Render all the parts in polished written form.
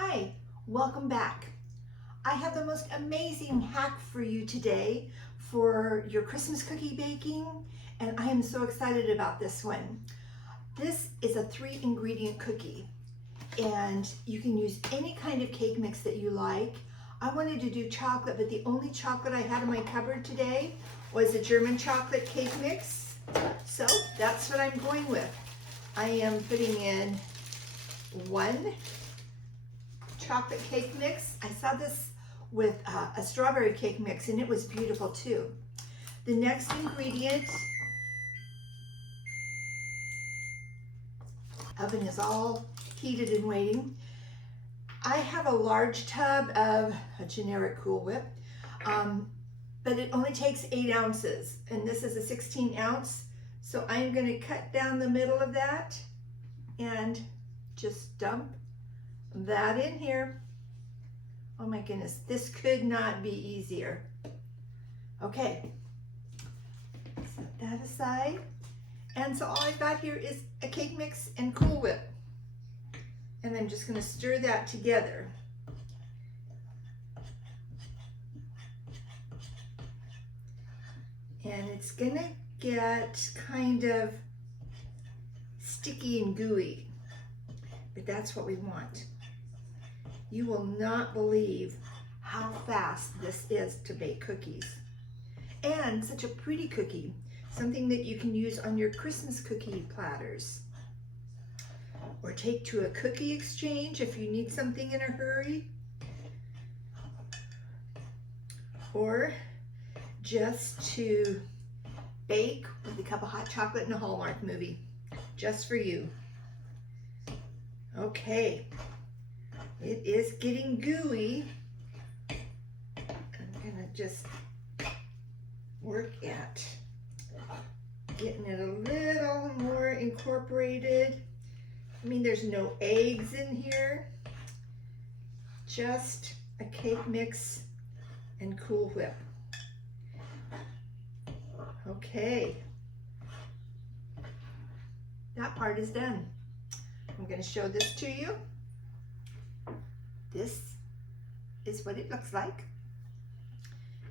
Hi, welcome back. I have the most amazing hack for you today for your Christmas cookie baking, and I am so excited about this one. This is a 3-ingredient cookie, and you can use any kind of cake mix that you like. I wanted to do chocolate, but the only chocolate I had in my cupboard today was a German chocolate cake mix, so that's what I'm going with. I am putting in 1 chocolate cake mix. I saw this with a strawberry cake mix and it was beautiful too. The next ingredient, oven is all heated and waiting. I have a large tub of a generic Cool Whip, but it only takes 8 ounces and this is a 16 ounce. So I'm going to cut down the middle of that and just dump that in here. Oh my goodness, this could not be easier. Okay, set that aside. And so all I've got here is a cake mix and Cool Whip. And I'm just going to stir that together. And it's going to get kind of sticky and gooey, but that's what we want. You will not believe how fast this is to bake cookies. And such a pretty cookie, something that you can use on your Christmas cookie platters. Or take to a cookie exchange if you need something in a hurry. Or just to bake with a cup of hot chocolate and a Hallmark movie, just for you. Okay. It is getting gooey. I'm gonna just work at getting it a little more incorporated. I mean, there's no eggs in here, just a cake mix and Cool Whip. Okay, that part is done. I'm gonna show this to you. This is what it looks like.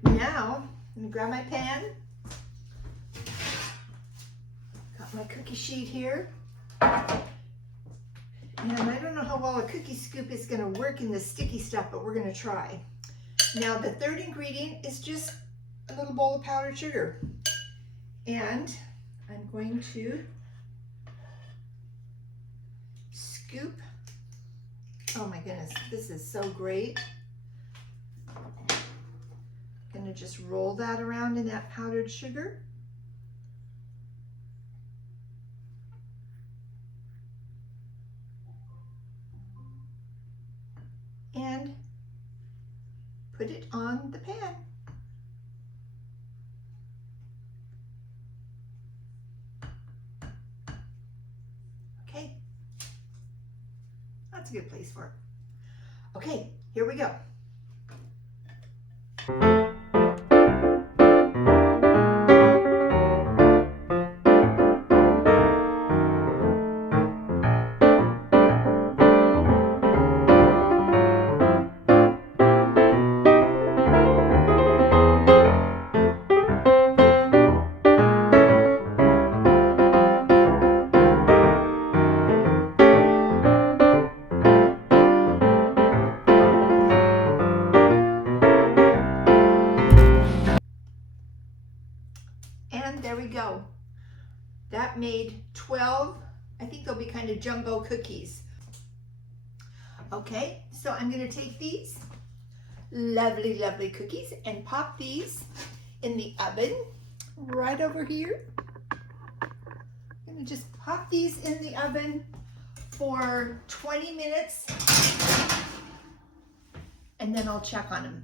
Now, I'm gonna grab my pan. Got my cookie sheet here. And I don't know how well a cookie scoop is gonna work in this sticky stuff, but we're gonna try. Now, the third ingredient is just a little bowl of powdered sugar. And I'm going to scoop. Oh my goodness, this is so great. I'm gonna just roll that around in that powdered sugar. And put it on the pan. Okay, that's a good place for it. Okay, here we go. And there we go. That made 12, I think they'll be kind of jumbo cookies. Okay, so I'm gonna take these lovely, lovely cookies and pop these in the oven right over here. I'm gonna just pop these in the oven for 20 minutes and then I'll check on them.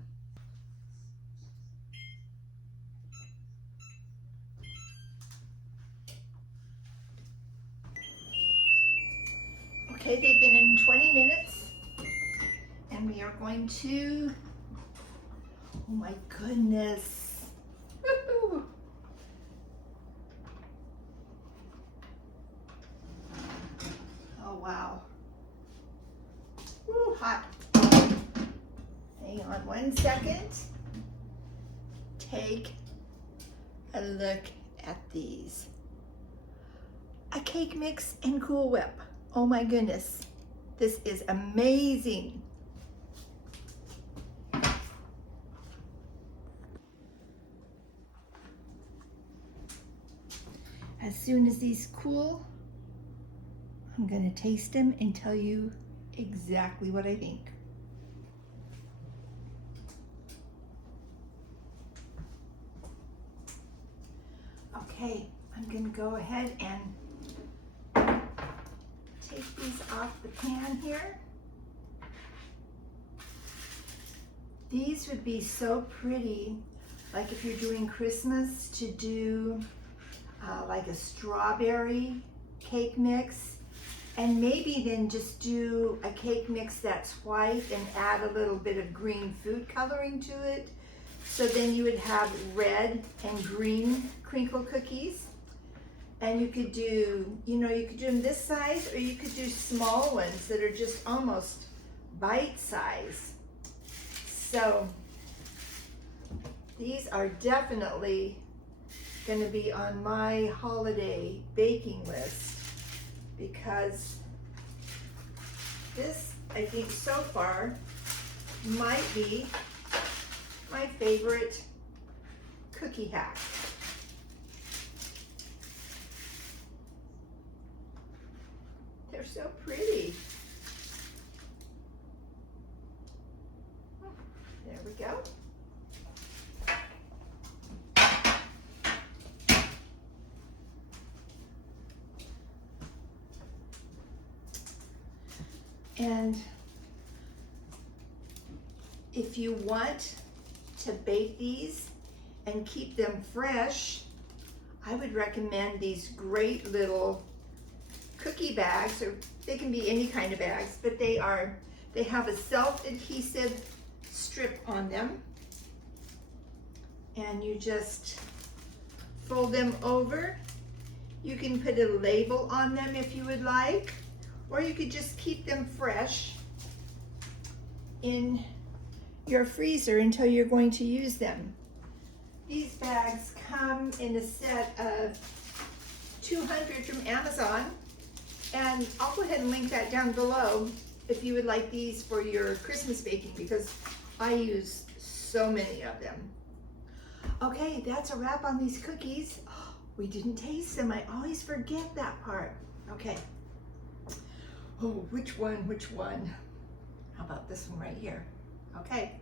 Okay, they've been in 20 minutes and we are going to, oh my goodness. Woo-hoo. Oh wow. Woo, hot. Hang on 1 second. Take a look at these. A cake mix and Cool Whip. Oh my goodness, this is amazing. As soon as these cool, I'm gonna taste them and tell you exactly what I think. Okay, I'm gonna go ahead and take these off the pan here. These would be so pretty, like if you're doing Christmas, to do like a strawberry cake mix, and maybe then just do a cake mix that's white and add a little bit of green food coloring to it. So then you would have red and green crinkle cookies. And you could do, you could do them this size, or you could do small ones that are just almost bite size. So these are definitely going to be on my holiday baking list, because this, I think so far, might be my favorite cookie hack. They're so pretty. There we go. And if you want to bake these and keep them fresh, I would recommend these great little cookie bags, or they can be any kind of bags, but they have a self-adhesive strip on them, and you just fold them over. You can put a label on them if you would like, or you could just keep them fresh in your freezer until you're going to use them. These bags come in a set of 200 from Amazon, and I'll go ahead and link that down below if you would like these for your Christmas baking, because I use so many of them. Okay, that's a wrap on these cookies. Oh, we didn't taste them. I always forget that part. Okay. Oh, which one? How about this one right here? Okay.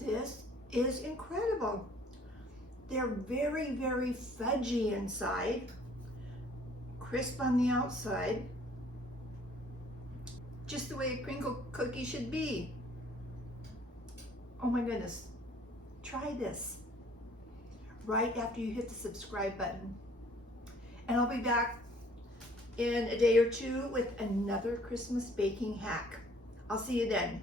This is incredible. They're very, very fudgy inside, crisp on the outside, just the way a crinkle cookie should be. Oh my goodness. Try this right after you hit the subscribe button. And I'll be back in a day or two with another Christmas baking hack. I'll see you then.